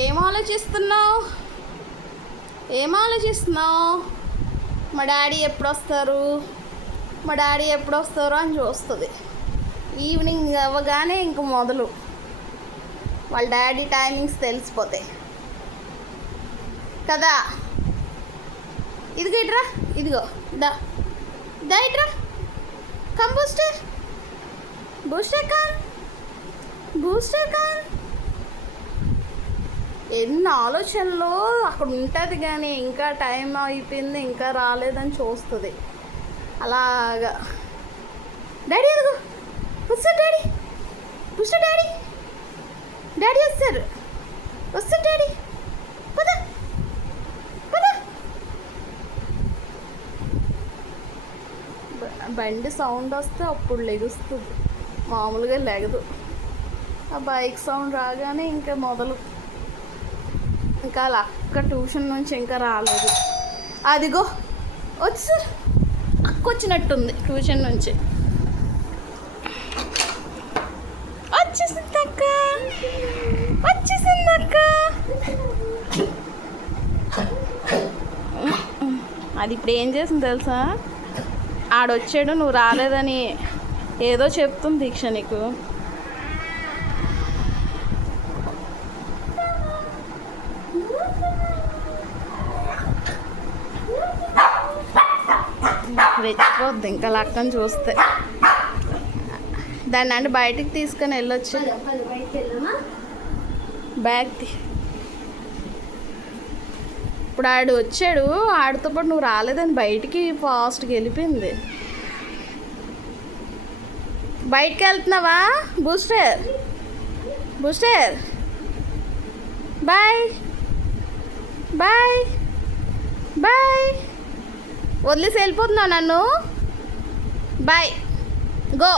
ఏం ఆలోచిస్తున్నావు? ఏం ఆలోచిస్తున్నావు? మా డాడీ ఎప్పుడు వస్తారు, మా డాడీ ఎప్పుడు వస్తారు అని చూస్తుంది. ఈవినింగ్ అవ్వగానే ఇంక మొదలు వాళ్ళ డాడీ టైమింగ్స్ తెలిసిపోతాయి కదా. ఇదిగో ఇట్రా, ఇదిగో దా దా ఇట్రా. Come booster, booster come, booster come. ఎన్ని ఆలోచనలు అక్కడ ఉంటుంది కానీ ఇంకా టైం అయిపోయింది ఇంకా రాలేదని చూస్తుంది. అలాగా డాడీ ఎదుగు వస్తారు, డాడీ బూస్టర్, డాడీ డాడీ వస్తారు, వస్తారు డాడీ. పద పద. బండి సౌండ్ వస్తే అప్పుడు లెగుస్తుంది, మామూలుగా లెగదు. ఆ బైక్ సౌండ్ రాగానే ఇంకా మొదలు. ఇంకా వాళ్ళ అక్క ట్యూషన్ నుంచి ఇంకా రాలేదు. అదిగో వచ్చి అక్క వచ్చినట్టుంది ట్యూషన్ నుంచి. వచ్చేసింది అక్క, వచ్చేసింది అక్క. అది ఇప్పుడు ఏం చేసింది తెలుసా? ఆడొచ్చాడు నువ్వు రాలేదని ఏదో చెప్తుంది దీక్ష నీకు. రెచ్చిపోద్ది ఇంకా లక్కని చూస్తే. దాన్ని అంటే బయటికి తీసుకొని వెళ్ళొచ్చు. బ్యాగ్ ఇప్పుడు ఆడు వచ్చాడు, ఆడితో పాటు నువ్వు రాలేదని బయటికి ఫాస్ట్గా వెళ్ళిపోయింది. బయటికి వెళ్తున్నావా booster? Booster bye bye bye. వదిలేసి వెళ్ళిపోతున్నావు నన్ను. Bye, go.